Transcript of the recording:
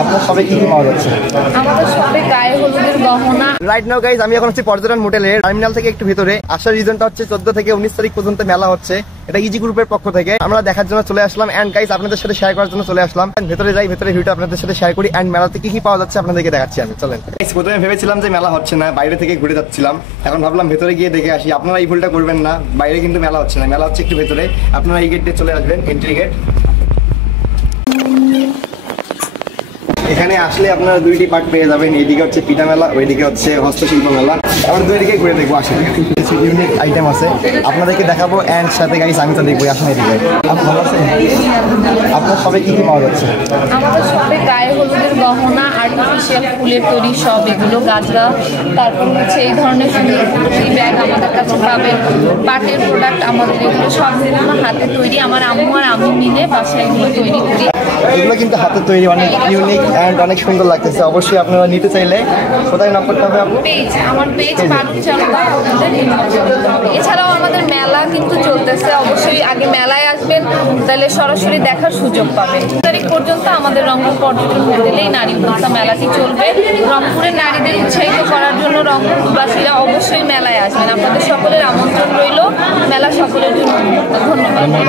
আপনার সবাই কি পাওয়া যাচ্ছে? আমাদের সবে গায়ে হলুদের গহনা। রাইট নাও গাইস, আমি এখন হচ্ছে পর্যটন হোটেলের টার্মিনাল থেকে একটু ভিতরে। আসার রিজনটা হচ্ছে 14 থেকে 19 তারিখ পর্যন্ত মেলা হচ্ছে, এটা ইজি গ্রুপের পক্ষ থেকে। আমরা দেখার জন্য চলে আসলাম এন্ড গাইস আপনাদের সাথে শেয়ার করার জন্য চলে আসলাম। ভেতরে যাই, ভেতরে ভিডিও আপনাদের সাথে শেয়ার করি এন্ড মেলাতে কি কি পাওয়া যাচ্ছে আপনাদেরকে দেখাচ্ছি আমি। চলেন। প্রথমে ভেবেছিলাম যে মেলা হচ্ছে না, বাইরে থেকে ঘুরে যাচ্ছিলাম। এখন ভাবলাম ভেতরে গিয়ে দেখে আসি। আপনারা এই ভুলটা করবেন না, বাইরে কিন্তু মেলা হচ্ছে না, মেলা হচ্ছে একটু ভেতরে। আপনারা এই গেট দিয়ে চলে আসবেন, এন্ট্রি গেট। এখানে আসলে আপনারা দুইটি পার্ট পেয়ে যাবেন, এইদিকে হচ্ছে পিঠা মেলা, ওইদিকে হচ্ছে হস্তশিল্প মেলা। আবার দুইদিকে ঘুরে দেখবো, আসেন। কিছু ইউনিক আইটেম আছে আপনাদেরকে দেখাবো এন্ড সাথে গাইস আমি তো দেখবো, আসেন এদিকে। আপনি ভালো আছেন? আপনার সবাই কি কি পাওয়া যাচ্ছে? আমাদের সবে গায়ে হলুদের গহনা, আর্টিফিশিয়াল ফুলের তৈরি সব এগুলো, গাজরা, তারপর হচ্ছে এই ধরনের ফুল ব্যাগ আমাদের কাছে পাবেন। পাটের প্রোডাক্ট আমাদের এগুলো সবগুলো হাতে তৈরি, আমার আম্মু আর আমি মিলে বাসায় এগুলো তৈরি করি। এগুলো কিন্তু হাতে তৈরি, অনেক ইউনিক এন্ড অনেক সুন্দর লাগতেছে। অবশ্যই আপনারা নিতে চাইলে কোথায় নক করতে হবে? আমার পেজ বালুক চালুকা। এছাড়াও আমাদের মেলা কিন্তু চলতেছে, অবশ্যই আগে মেলায় আসবেন, তাহলে সরাসরি দেখার সুযোগ পাবেন। 2 তারিখ পর্যন্ত আমাদের রংপুর পর্যটন হোটেলেই নারী উদ্যোক্তা মেলাটি চলবে। রংপুরের নারীদের উৎসাহিত করার জন্য রংপুরবাসীরা অবশ্যই মেলায় আসবেন। আপনাদের সকলের আমন্ত্রণ রইল, মেলা সকলের জন্য ধন্যবাদ।